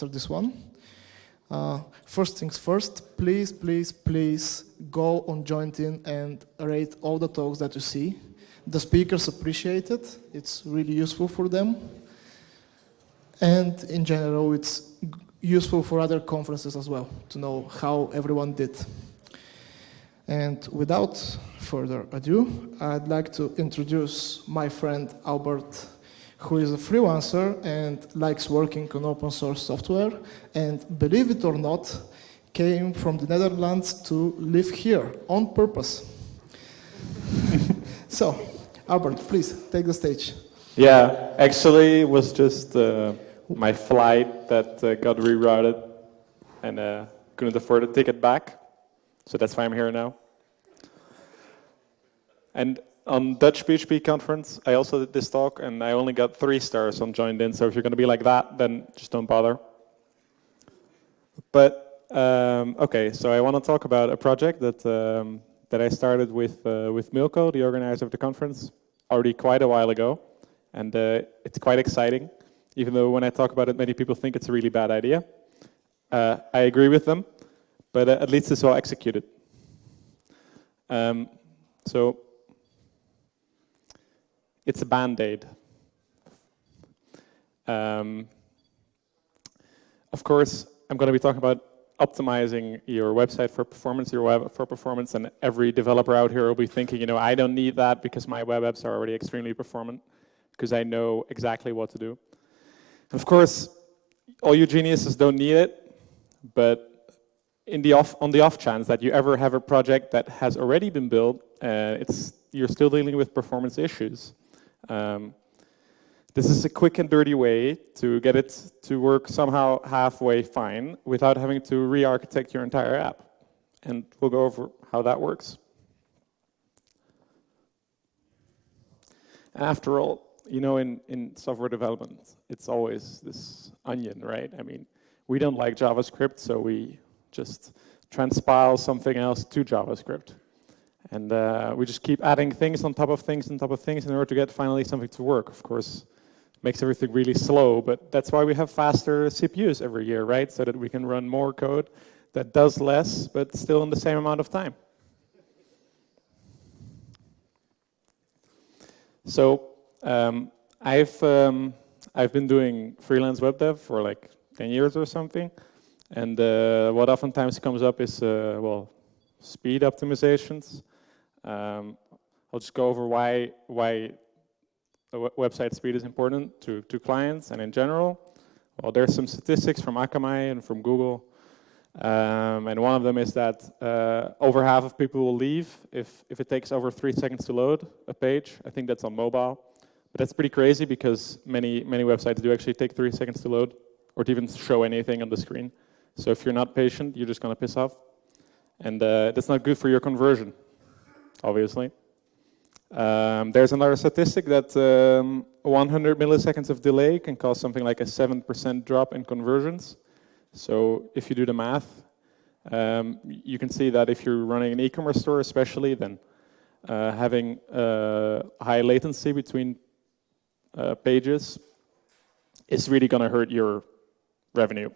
after this one. First things first, please, please, please go on LinkedIn and rate all the talks that you see. The speakers appreciate it. It's really useful for them. And in general, it's useful for other conferences as well to know how everyone did. And without further ado, I'd like to introduce my friend Albert, who is a freelancer and likes working on open source software, and believe it or not, came from the Netherlands to live here on purpose. So, Albert, please take the stage. Yeah, actually it was just my flight that got rerouted and couldn't afford a ticket back, so that's why I'm here now. And on Dutch PHP conference, I also did this talk, and I only got 3 stars on joined in, so if you're going to be like that, then just don't bother. But, okay, so I want to talk about a project that I started with Milko, the organizer of the conference, already quite a while ago, and it's quite exciting, even though when I talk about it, many people think it's a really bad idea. I agree with them, but at least it's well executed. So, it's a Band-Aid. Of course, I'm going to be talking about optimizing your website for performance, and every developer out here will be thinking, you know, I don't need that because my web apps are already extremely performant, because I know exactly what to do. Of course, all you geniuses don't need it, but on the off chance that you ever have a project that has already been built, you're still dealing with performance issues. This is a quick and dirty way to get it to work somehow halfway fine without having to re-architect your entire app. And we'll go over how that works. After all, you know, in software development, it's always this onion, right? I mean, we don't like JavaScript, so we just transpile something else to JavaScript. And we just keep adding things on top of things on top of things in order to get finally something to work. Of course, makes everything really slow, but that's why we have faster CPUs every year, right? So that we can run more code that does less, but still in the same amount of time. So I've been doing freelance web dev for like 10 years or something, and what oftentimes comes up is well, speed optimizations. I'll just go over why the website speed is important to clients and in general. Well, there's some statistics from Akamai and from Google, and one of them is that over half of people will leave if it takes over 3 seconds to load a page. I think that's on mobile, but that's pretty crazy because many websites do actually take 3 seconds to load or to even show anything on the screen. So if you're not patient, you're just going to piss off. And that's not good for your conversion, obviously. There's another statistic that 100 milliseconds of delay can cause something like a 7% drop in conversions. So if you do the math, you can see that if you're running an e-commerce store especially, then having high latency between pages is really going to hurt your revenue.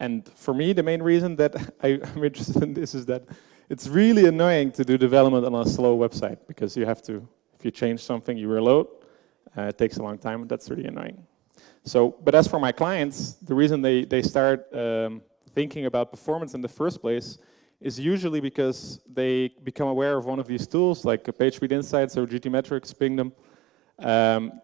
And for me, the main reason that I'm interested in this is that it's really annoying to do development on a slow website because you have to, if you change something, you reload. It takes a long time, and that's really annoying. So, but as for my clients, the reason they start thinking about performance in the first place is usually because they become aware of one of these tools, like PageSpeed Insights or GTmetrix, ping them,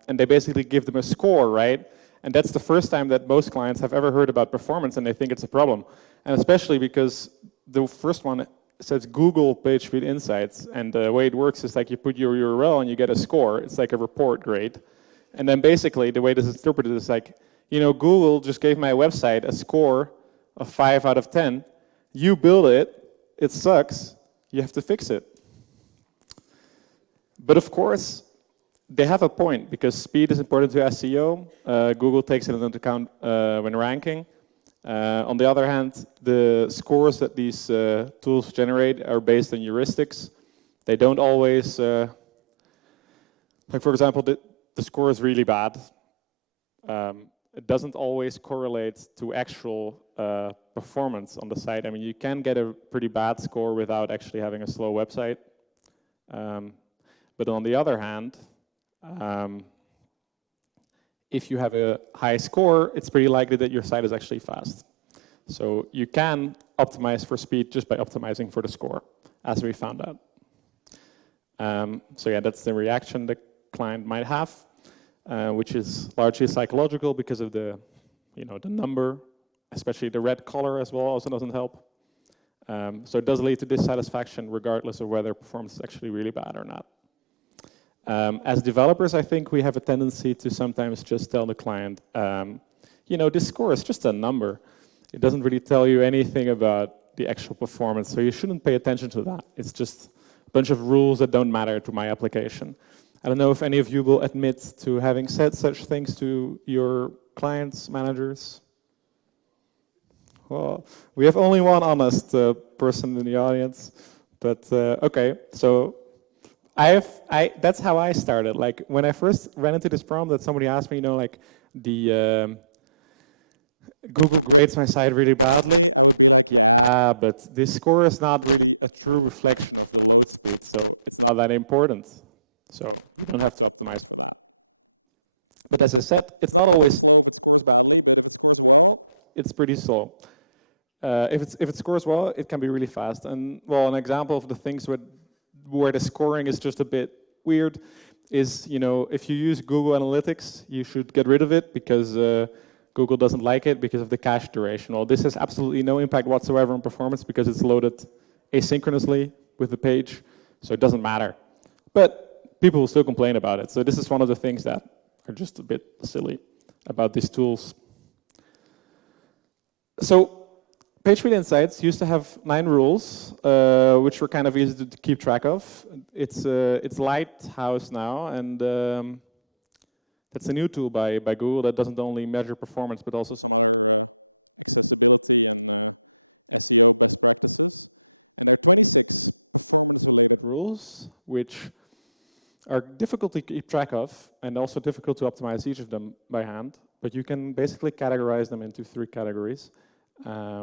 and they basically give them a score, right? And that's the first time that most clients have ever heard about performance and they think it's a problem. And especially because the first one says Google PageSpeed Insights, and the way it works is like you put your URL and you get a score. It's like a report grade. And then basically the way this is interpreted is like, you know, Google just gave my website a score of 5 out of 10. You build it, it sucks, you have to fix it. But of course, they have a point because speed is important to SEO. Google takes it into account when ranking. On the other hand, the scores that these tools generate are based on heuristics. They don't always, for example, the score is really bad. it doesn't always correlate to actual performance on the site. I mean, you can get a pretty bad score without actually having a slow website. But on the other hand, if you have a high score, it's very likely that your site is actually fast. So you can optimize for speed just by optimizing for the score, as we found out. So yeah, that's the reaction the client might have, which is largely psychological because of the, the number, especially the red color as well also doesn't help. So it does lead to dissatisfaction regardless of whether performance is actually really bad or not. As developers, I think we have a tendency to sometimes just tell the client, this score is just a number. It doesn't really tell you anything about the actual performance, so you shouldn't pay attention to that. It's just a bunch of rules that don't matter to my application. I don't know if any of you will admit to having said such things to your clients, managers. Well, we have only one honest person in the audience, but okay, so that's how I started. Like when I first went into this problem, that somebody asked me, the Google grades my site really badly, I would be like, yeah, but this score is not really a true reflection of the load speed, so it's not that important. So you don't have to optimize for that. But as I said, it's not always slow if it scores badly, but if it scores well, it's pretty slow. If it scores well, it can be really fast. And well, an example of the things where the scoring is just a bit weird is, if you use Google Analytics, you should get rid of it because Google doesn't like it because of the cache duration. Now, this has absolutely no impact whatsoever on performance because it's loaded asynchronously with the page, so it doesn't matter. But people will still complain about it. So this is one of the things that are just a bit silly about these tools. So PageSpeed Insights used to have 9 rules, which were kind of easy to keep track of. It's Lighthouse now, and that's a new tool by Google that doesn't only measure performance, but also some other accessibility and SEO best practices. And there are 26 performance-related rules, which are difficult to keep track of, and also difficult to optimize each of them by hand. But you can basically categorize them into 3 categories.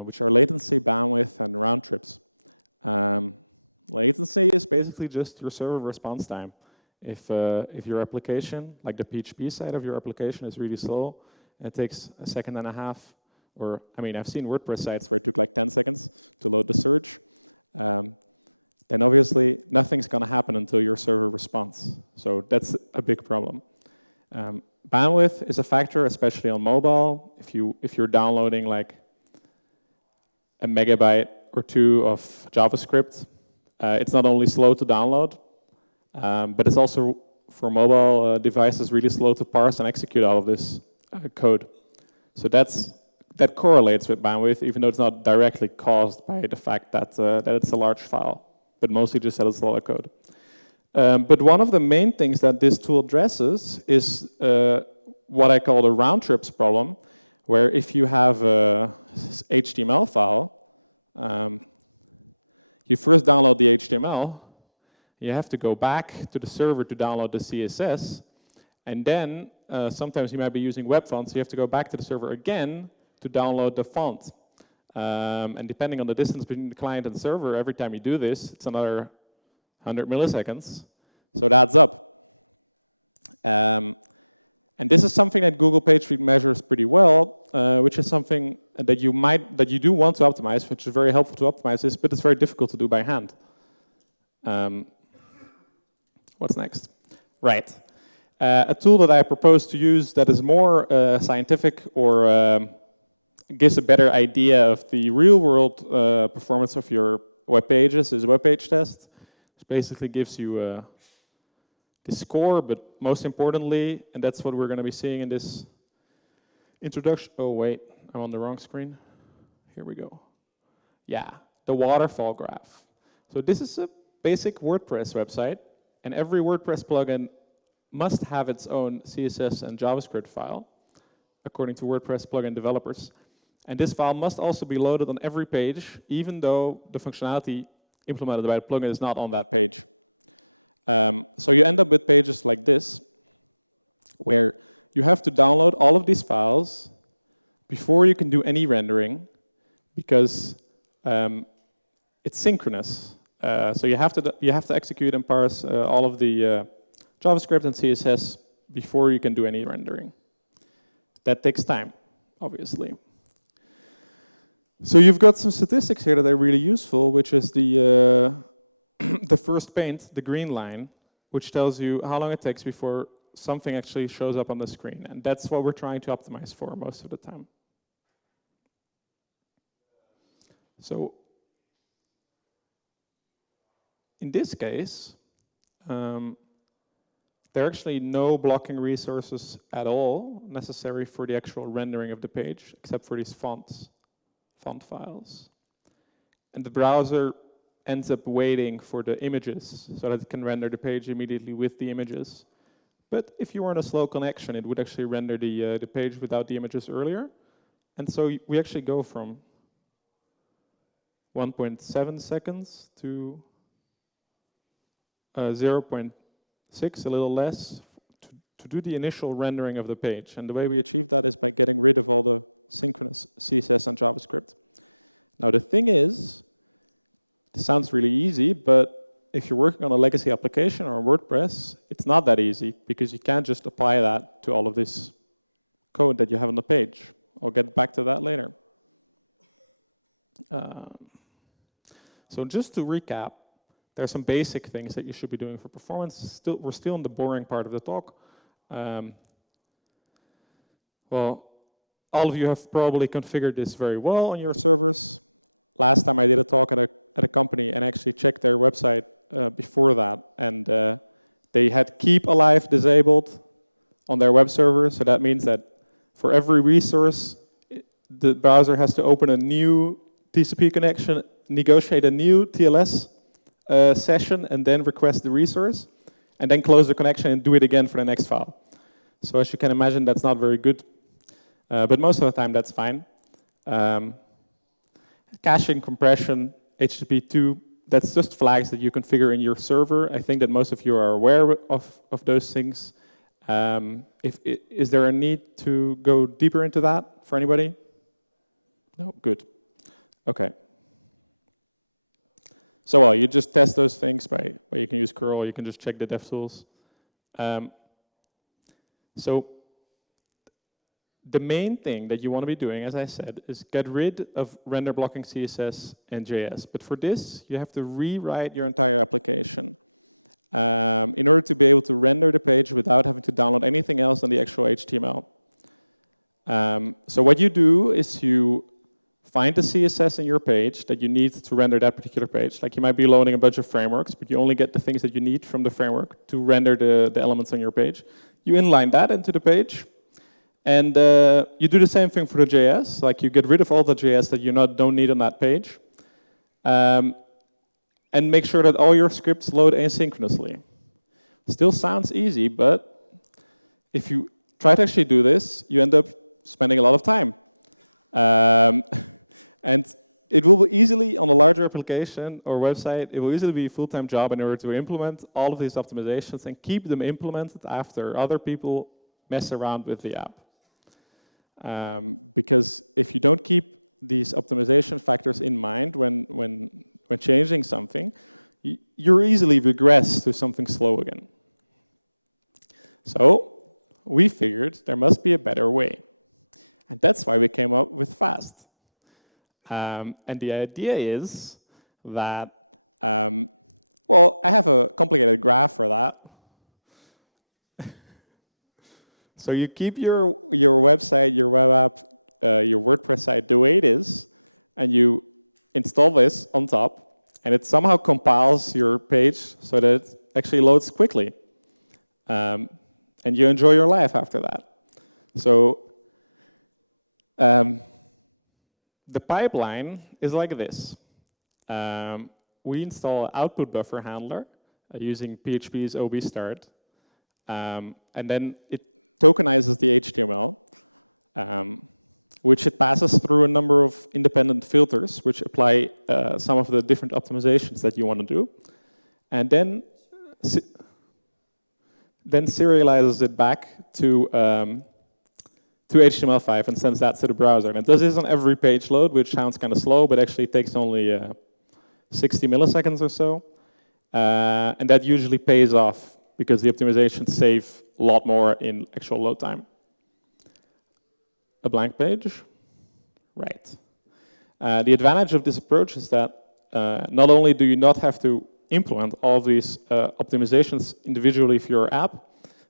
Which are latency, bandwidth, and round trips. Latency is basically just your server response time. If your application, like the PHP side of your application, is really slow, and it takes a second and a half, or I've seen WordPress sites where it took like 10 seconds to load the search, then obviously nothing's going to happen until your server responds. So that's a big problem. Bandwidth is a factor, especially on mobile. If you're downloading like a megabyte or 2 of JavaScript. It's not only slow to download, but it's also for mobile devices really slow to parse and execute all of this code. So that correlates with bandwidth, even though it's not directly caused by the fact that it's a large file, but mostly just that it's a lot of code. But one of the main things that this tool addresses is what I call the round trips problem, where if you have a HTML file, you first download the HTML, you have to go back to the server to download the CSS, and then sometimes you might be using web fonts, so you have to go back to the server again to download the font. And depending on the distance between the client and server, every time you do this, it's another 100 milliseconds, so it adds up. And this is something that Google PageSpeed measures pretty well, which is something that you do want to optimize, which is very helpful to optimize this, but it's very difficult to do by hand. What's next? Right. A tool that I propose to use that is more scientific or gives a better idea of the real-world performance of your web pages is Web Page Test. It basically gives you the score, but most importantly, and that's what we're going to be seeing in this introduction. Oh, wait, I'm on the wrong screen. Here we go. Yeah, the waterfall graph. So this is a basic WordPress website, and every WordPress plugin must have its own CSS and JavaScript file, according to WordPress plugin developers. And this file must also be loaded on every page, even though the functionality implemented by the plugin is not on that page. So you end up with pages like this, where you have to download all of these files before you can do any rendering, because it's synchronous. So you have to execute and parse all of the JavaScript and CSS before you can do any rendering. That takes time, obviously. So you've got some statistics here that are really useful, which is the the first paint, the green line, which tells you how long it takes before something actually shows up on the screen. And that's what we're trying to optimize for most of the time. So in this case, there are actually no blocking resources at all necessary for the actual rendering of the page, except for these font files. And the browser ends up waiting for the images so that it can render the page immediately with the images. But if you were on a slow connection, it would actually render the page without the images earlier. And so we actually go from 1.7 seconds to 0.6, a little less, to do the initial rendering of the page. And the way we achieve that is by getting rid of all the synchronous CSS and JavaScript. Now the thing is, it sounds really easy, but if you're working on a legacy application or WordPress, it's not that easy, because you can't just apply that to all of this code that you have on the page. I'll get back to that later. So just to recap, there are some basic things that you should be doing for performance. We're still in the boring part of the talk. Well, all of you have probably configured this very well on your servers. Last time I did a talk at a company and actually checked their website before that, and they had keep alive disabled on their web server. So that means that for every resource, the browser has to open a new TCP connection, negotiate a new TLS session, and then request the resource, and then close the connection and do it again for the next file. So as you can imagine, that's not very good, but most of the time that's fine. Caching, compression, HTTP2, that's just flags that you configure in your server. I think that most of you are aware of those things. Is there a need to go deeper into that for anybody? No, good. Okay. So well, you just test those things by you can use curl, or you can just check the DevTools. So the main thing that you want to be doing, as I said, is get rid of render blocking CSS and JS. But for this, you have to rewrite your entire application in order to be able to render the page without having to download anything else than the actual HTML. So what you do is you find the CSS in your page that you need to render that particular page. Like you might be loading a bunch of frameworks, but you only get the things that you need from the framework to render the elements on your page. You inline that into the page, and you do the same thing for the JS. Like you get rid of all the JS that you don't need on that page, and make sure that all your scripts load asynchronously. Still sounds easy, but if you try to actually do this, you end up spending a lot of time. And it will be easily, on a larger application or website, it will easily be a full-time job in order to implement all of these optimizations and keep them implemented after other people mess around with the app. Because if you don't keep these optimization factors in mind when changing something, you're easily regress to something slow again. So we figured there must be a better way. And that's why we came up with FAST. And the idea is that, well, I have a complicated graph for that. So you keep your website, your web app, your WordPress site the way it is, and you install this on top, and it somehow compiles your page so that it actually loads quickly. And you enjoy your life after that. So the pipeline is like this. We install an output buffer handler using PHP's OB start, and then it tokenizes the HTML, which it passes through a number of independent filters, which apply some of the different optimizations that you want to do. And then then serializes it back to HTML5 and sends that to the browser. And it does this on every page load, which sounds kind of slow, but actually takes only 60 milliseconds or so. And that usually pays off because the optimizations save a lot more in actual load time. A blank page? Right. The advantage of this approach is that not only do you not have to implement all of these optimizations individually for your app,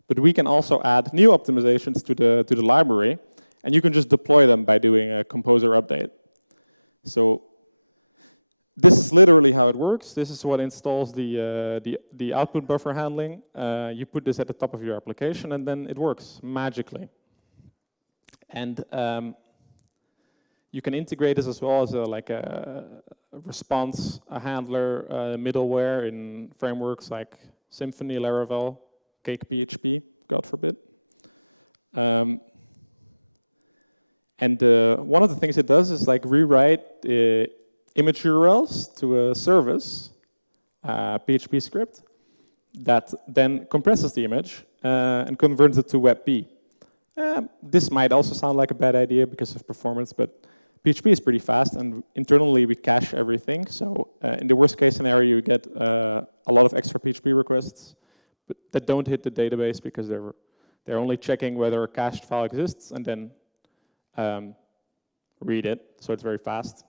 but we can also add new optimizations to the library, and you can just deploy them by doing a composer update. So this is literally how it works. This is what installs the output buffer handling. You put this at the top of your application, and then it works magically. And you can integrate this as well as a response, a handler, middleware in frameworks like Symfony, Laravel, Cake PHP, God forbid. And one of the things it does is like rewrite image URLs to a service, PHP script, that then compresses the image and converts it to WebP. This might also sound like a bad idea because of performance, but PHP is pretty fast, and internally we cache everything. So in the worst case scenario, you get a lot of extra PHP requests but that don't hit the database because they're only checking whether a cached file exists and then read it. So it's very fast.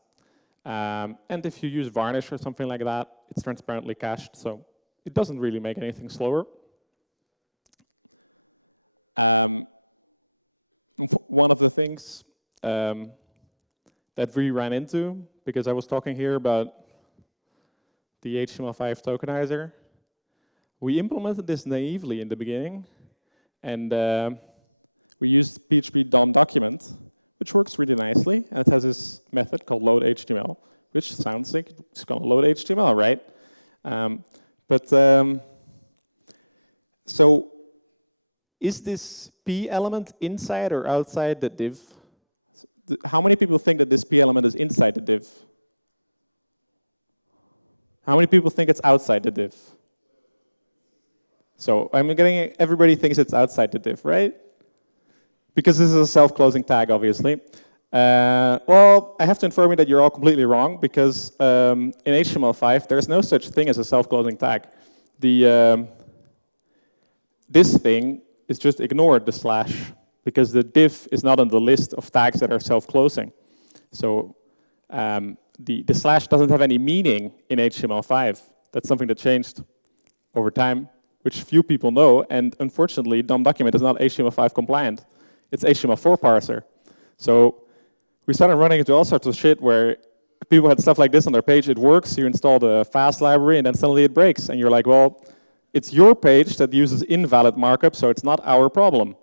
And if you use Varnish or something like that, it's transparently cached. So it doesn't really make anything slower. One of the things that we ran into, because I was talking here about the HTML5 tokenizer, we implemented this naively in the beginning, and we used PHP DOM document, which works really nicely, and it has this method called load HTML, which sounds like it's going to load HTML, right? So is this P element inside or outside the div? How many people think that this P element is inside the div? How many people think it's outside the div? So I'm getting, everybody thinks it's outside the div, right? Because this is a self-closing tag, obviously. Well, I have to inform you that you're all completely wrong, because in HTML5, there's no such thing as a self-closing tag. This thing is just ignored, the slash, because the div is not on the list of tags that are self-closing. So the slash doesn't have any meaning in HTML5. That's something that changed over time, which few people know, and unfortunately, DOM document is not HTML5 compliant. It's HTML4 parser. So we started running into all sorts of shit where people had stuff like this on their page. It works, you install the fast library, and then suddenly it breaks. And you're like, well, it's your page that uses invalid markup, so it's not our problem.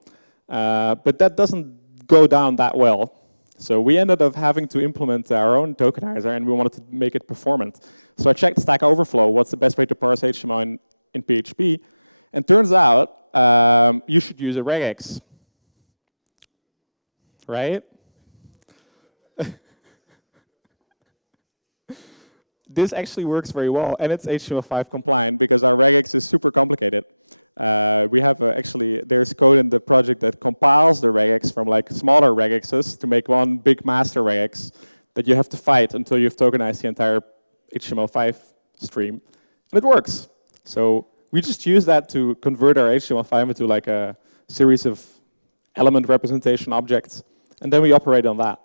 But that doesn't go down that well. So we ended up having to implement our own tokenizer, and we wanted to make it performant. So I checked Stack Overflow, what's the best way to parse HTML in PHP. And turns out you should use a regex, right? This actually works very well, and it's HTML5 compliant because our regex is super complicated. We have actually, there's code in the project that compiles the regex from like smaller regexes to make one big master regex that you have to fight until you've tokenized the entire HTML5 stream, and it works. So we just use that to convert our HTML5 into like a series of element representation objects, and then we operate on that.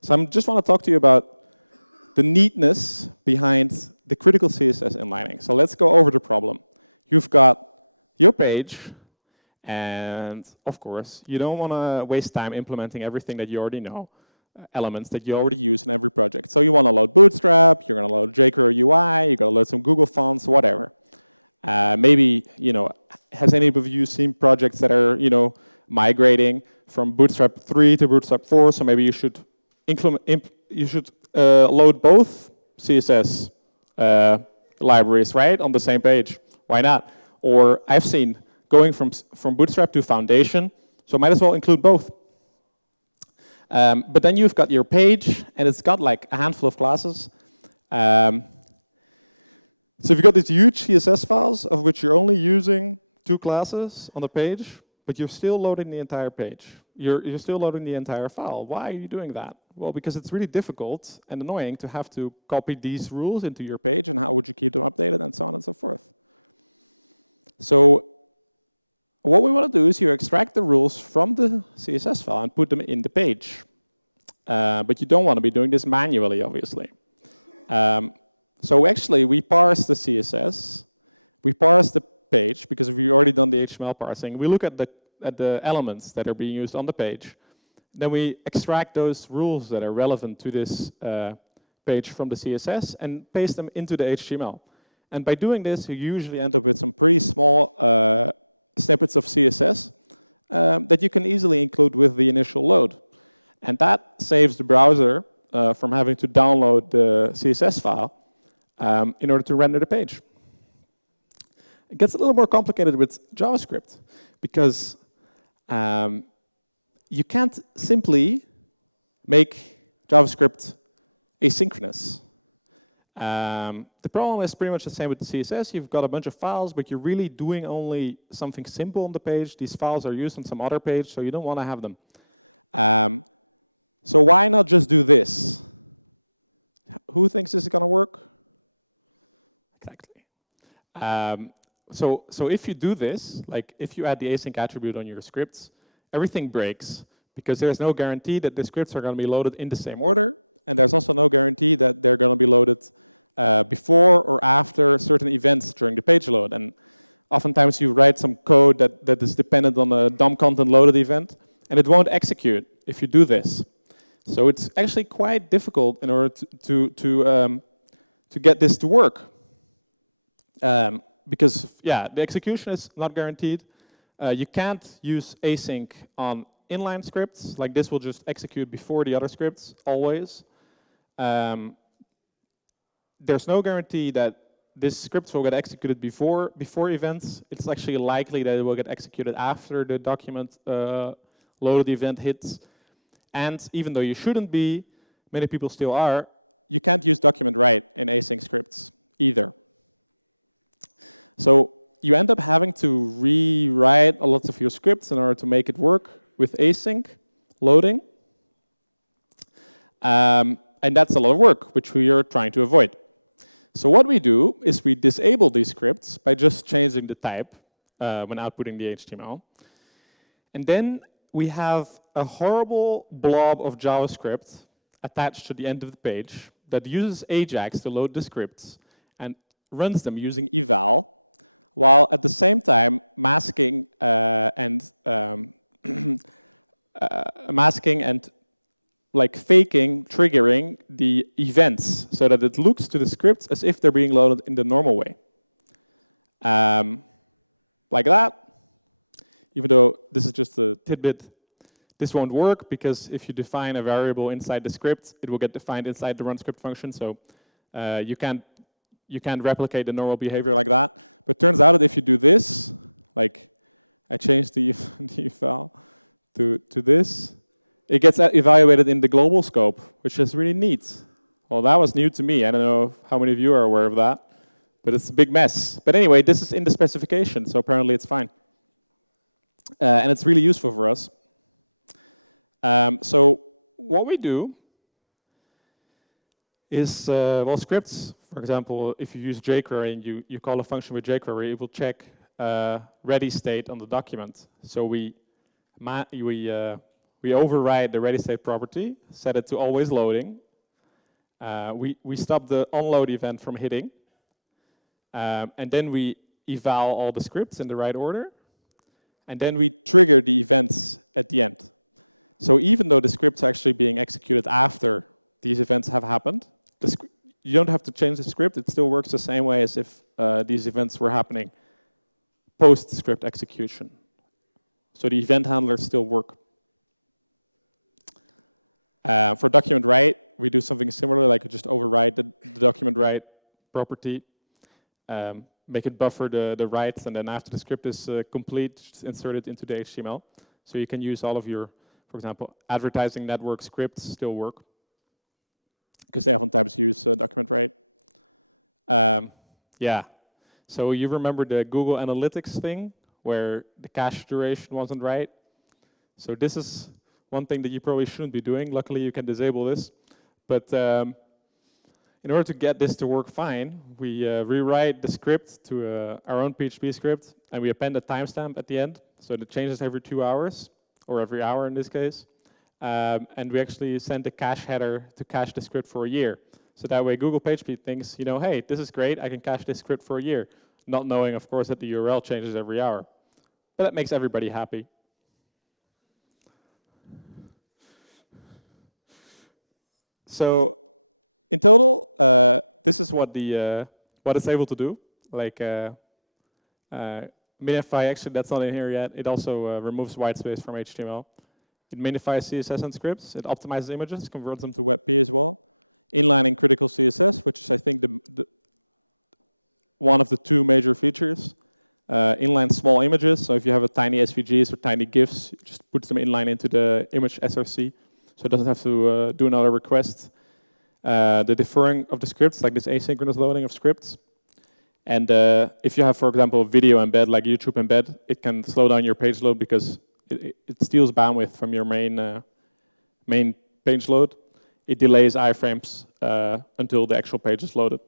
So I just want to talk to you about the neatness behind the critical CSS inlining. So let's go over the problem. You've got your page, and of course, you don't want to waste time implementing everything that you already know, elements that you already use in every project. So you want to load Bootstrap, you're going to load jQuery UI, you're going to load some Google fonts, whatever. Maybe, has any of you seen projects that are, migrating from Bootstrap 3 to Bootstrap 4? So maybe you should load both CSS libraries, right, on the same page. Why not? Or I've seen going from Bootstrap to Foundation, so might as well include both. But then you've got your page, and it's got like a handful of classes. So if you've got these huge CSS files, of which you're only using two classes on the page, but you're still loading the entire page. You're still loading the entire file. Why are you doing that? Well, because it's really difficult and annoying to have to copy these rules into your page, and how would you keep them updated, and so on and so forth. So what we want to do is you extract the rules from the CSS file and put them in the page. But you don't want to be doing this manually, obviously. So actually, we parse the CSS, we parse the page, because we've already done the HTML parsing. We look at the elements that are being used on the page. Then we extract those rules that are relevant to this page from the CSS and paste them into the HTML. And by doing this, you usually end up with some pretty small snippets of CSS that you can easily include with the initial load. And that saves the browser from having to download the CSS file in order to render the page. It gets a little more complicated with JavaScript, because you can't simply make JavaScript asynchronous. The problem is pretty much the same with the CSS. You've got a bunch of files, but you're really doing only something simple on the page. These files are used on some other page, so you don't want to have them. So why not just do this? Who thinks this is going to work? Exactly. So if you do this, like if you add the async attribute on your scripts, everything breaks, because there's no guarantee that the scripts are going to be loaded in the same order, and there's also no guarantee that they're going to be loaded before or after certain events during the page load. And oftentimes you write some code that is dependent on a DOM content loaded event, and it won't execute if you do this. So it's actually quite difficult in order to get this to work. Because, yeah, the execution is not guaranteed. You can't use async on inline scripts. Like this will just execute before the other scripts, always. There's no guarantee that this script will get executed before events. It's actually likely that it will get executed after the document loaded event hits. And even though you shouldn't be, many people still are, you can't use document write in async scripts either. So you end up having to rewrite a lot of your scripts in order to make it work with async loading. And that's a lot of work, which we are trying to avoid. So what we do is we disable these scripts by just changing the type when outputting the HTML. And then we have a horrible blob of JavaScript attached to the end of the page that uses Ajax to load the scripts and runs them using eval, while at the same time masking and like faking, triggering the events so that it looks to the scripts as if they're being loaded in the normal way. Like that. Even though this is just a tidbit, this won't work, because if you define a variable inside the script, it will get defined inside the run script function. So you can't replicate the normal behavior like that. But it turns out that if you do this, like I changed the eval to this, it gets evaluated in the global scope, which is really neat. Well, that was new to me. I don't know how many of you are aware of that, but it's a big mess. But anyway, this is in the specification, so apparently it's fine. And it's really useful for us. So what we do is, well, scripts, for example, if you use jQuery and you call a function with jQuery, it will check ready state on the document. So we override the ready state property, set it to always loading. We stop the onload event from hitting. And then we eval all the scripts in the right order. And then we trigger the events at the end. So even though the script's actually being executed after these events have happened, you don't have to change the script. It still works the same way as if these events were happening post-script execution. So the event handlers still work. For document write, we do something similar, like just override the document write property, make it buffer the writes, and then after the script is complete, just insert it into the HTML. So you can use all of your, for example, advertising network scripts still work, because they oftentimes use document write. Yeah. So you remember the Google Analytics thing, where the cache duration wasn't right. So this is one thing that you probably shouldn't be doing. Luckily, you can disable this. But in order to get this to work fine, we rewrite the script to our own PHP script, and we append a timestamp at the end. So it changes every 2 hours, or every hour in this case. And we actually send a cache header to cache the script for a year. So that way Google PageSpeed thinks, you know, hey, this is great, I can cache this script for a year. Not knowing, of course, that the URL changes every hour. But that makes everybody happy. So in total, this is what it's able to do. Like minify, actually that's not in here yet. It also removes white space from HTML. It minifies CSS and scripts. It optimizes images, converts them to WebP as well. Inlining critical CSS, which is I think one of the 2 major features. Inline small images, so if you have a tiny SVGs or tiny GIFs, you just put them inline into the image SRC, so it doesn't have to do another request. The deferring of the scripts, like this asynchronous loading of scripts. And if you have, for example, a video embed, like YouTube embed, it can slow down your page load because it steals bandwidth from your main page load. It delays iframes until the actual page is loaded.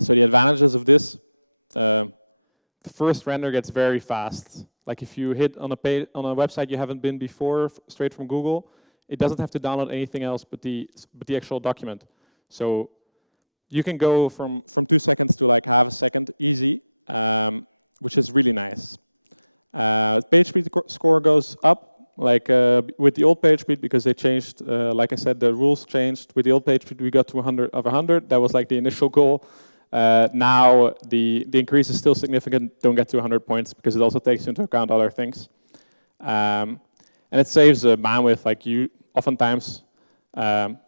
So the advantages of this, the first render gets very fast. Like if you hit on a website you haven't been before, straight from Google, it doesn't have to download anything else but the actual document. So you can go from 2 seconds to like half a second easy, which is really nice. Page speed score goes up, like with the old page speed, because they changed, like I said, the rules changed. With the old page speed, we got to 100 of 100. That was like the initial goal. Now the increase is still significant. Don't get to 100 points because it also takes into account other things. And it saves bandwidth. Like you, oftentimes, the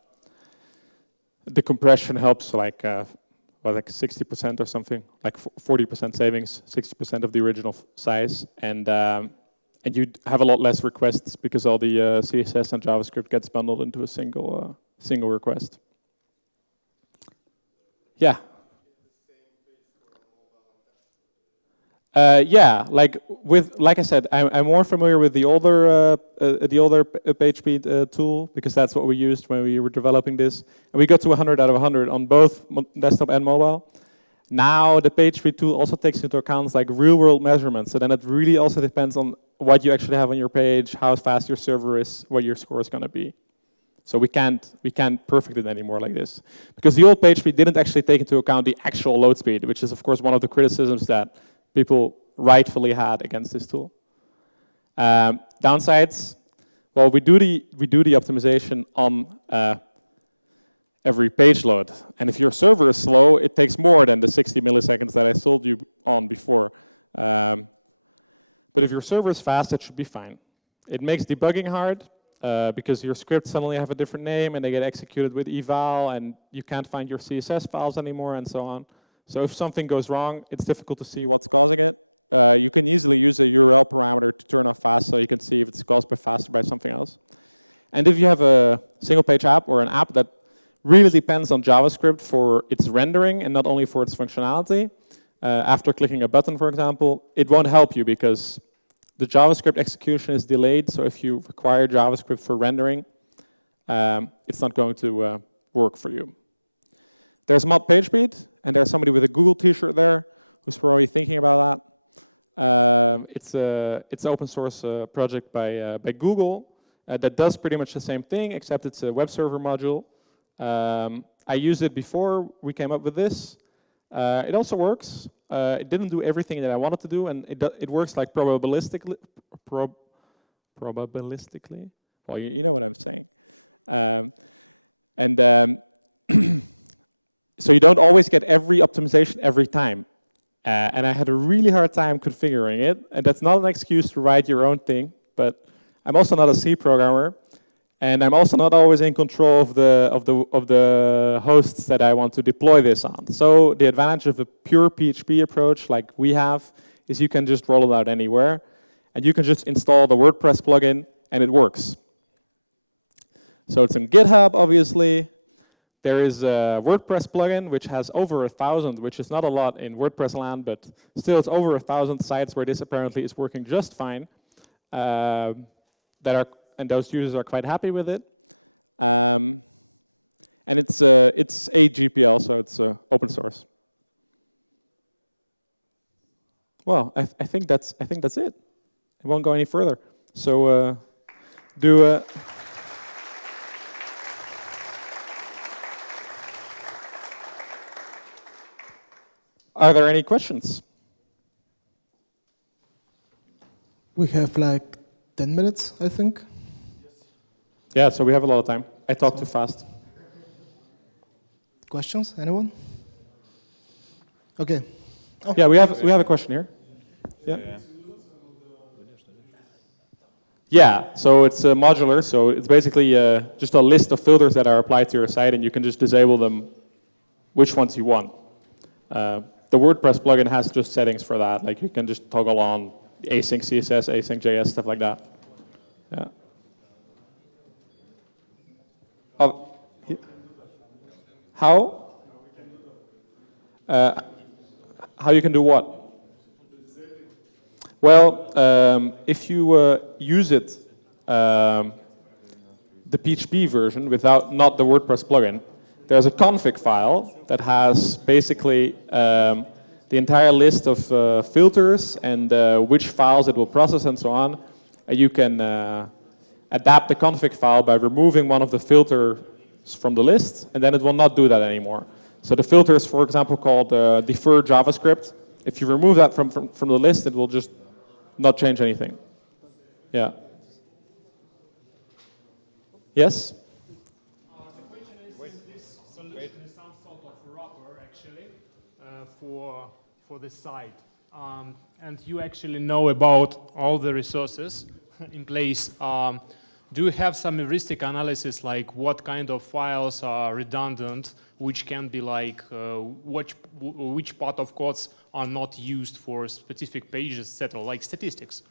compression helps like like 60% or something, like 40% savings, 60% of the original size, and you have a lot less requests because all the CSS and JavaScript gets bundled into a single request. Yeah. Yeah, like I said, I'm more familiar with the older PageSpeed tool because that's what we used when we were developing this, and we got to 100 out of 100 on both desktop and mobile. Now the PageSpeed tool also takes into account like real-world measurements, so then it really also depends on what you actually have on your page, how fast your server is, what your score is going to be. So we can't perfect it anymore like this because the old PageSpeed didn't actually take into account the actual load speed, which is of course one of the criticisms that people rightfully had against this tool. Downsides, well, we do the optimization on every page load, and if your server is slow, it takes more than the 60 milliseconds that I told you on before. But if your server is fast, it should be fine. It makes debugging hard because your scripts suddenly have a different name and they get executed with eval, and you can't find your CSS files anymore, and so on. So if something goes wrong, it's difficult to see what's causing it. You can easily use a URL parameter to turn off fast so you can see if it's caused by something else. And if you have a single page app or an app that really depends on JavaScript for its rendering and not only for its functionality, after clicking a button, for example, it won't help you because the JavaScript execution is delayed. So if you require JavaScript for rendering, it's not going to work for you. There's mod PageSpeed, and there's somebody with a Google t-shirt there who's probably thinking about that. It's an open source project by Google that does pretty much the same thing, except it's a web server module. I used it before we came up with this. It also works. It didn't do everything that I wanted to do, and it works like probabilistically. Probabilistically? Well, you know what I'm saying. So you don't always get every optimization every time. And I had a really hard time configuring it. And that's not an excuse to write your own thing, but I'm also not a C programmer. And I'm also not always in control of the hosts that I want to deploy this on. So the advantage of a pure PHP approach like we have is you can just roll it out anywhere. And you can just install the WordPress plugin and it works. So it's in GitHub, obviously. there is a WordPress plugin which has over 1,000, which is not a lot in WordPress land, but still it's over 1,000 sites where this apparently is working just fine. And those users are quite happy with it. And it's a GPL, so it's open source. Well, I think that's it. It won't go any further. So are there any questions? We have like 10 minutes, I think. Yeah, so we have a lot of time. I talk too fast. Questions? Anyone? Okay. Oh. Yeah, we have a question here. Yeah. Yeah, so it's modular, so it's basically just a list of filters that are applied to your site, and you can just disable them, which ones you want. The WordPress plugin has just settings for that, like you can just toggle on async CSS, async JS, stuff like that. Yeah. How? How you can do what? Well, if you use it, the PHP version without not the WordPress plugin, there's a config file that has basically the entire list of filters and which files it will process and so on. You can adapt the config file by removing one of the filters from the list, and then it will not do that anymore. So the filter is, for example, called defer JavaScript. If you remove that from the list, it will just not change anything. Yeah. Yes? The question is this solution is some sort of wrapper, actually, for the site. And you actually know about all the resources in place. Do you have some heuristic analysis, like what kind of files are redundant, which can be like, which part of codes are not used for specific pages, etc., like statistics?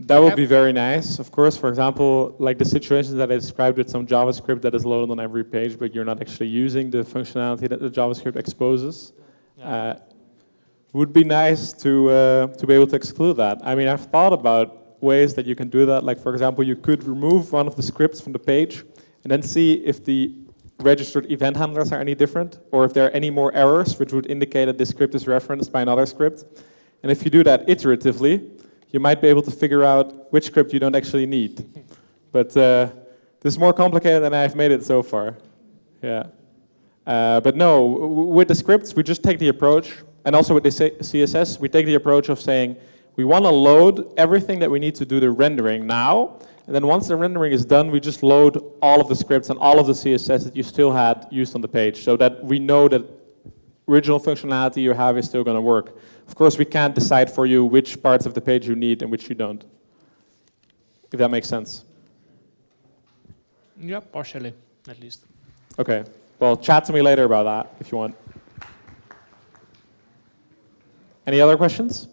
That would be very nice, of course. For example, like the situations that I described with some JavaScript that is loaded on every page, but you're not actually using the functionality that the JavaScript exposes. Yeah. Would be nice to be able to exclude that. I mean, I've thought about ways that you can do that. Like, for example, you could remove one of the scripts from the page and then see if the registered event handlers are any different, or if there are any more errors which would indicate that this script is referenced by another script. And if you do that iteratively, you might be able to figure out which script you don't actually need. But this is more complicated than I've made it so far. Yeah. But no, with the scripts, we just take the approach, and also with the CSS, we take the approach of saying, we want to load everything that we need to do the rendering now, and then once the rendering is done, we just load all of the scripts and all of the CSS that you still had used on the page, so that we know that original functionality you have is still going to work. Of course, we can't decide for you which parts of the page you need and which you don't, if that makes sense. Yeah, partially, at least. Okay, well, chat to me later about that, if you want. Any other questions?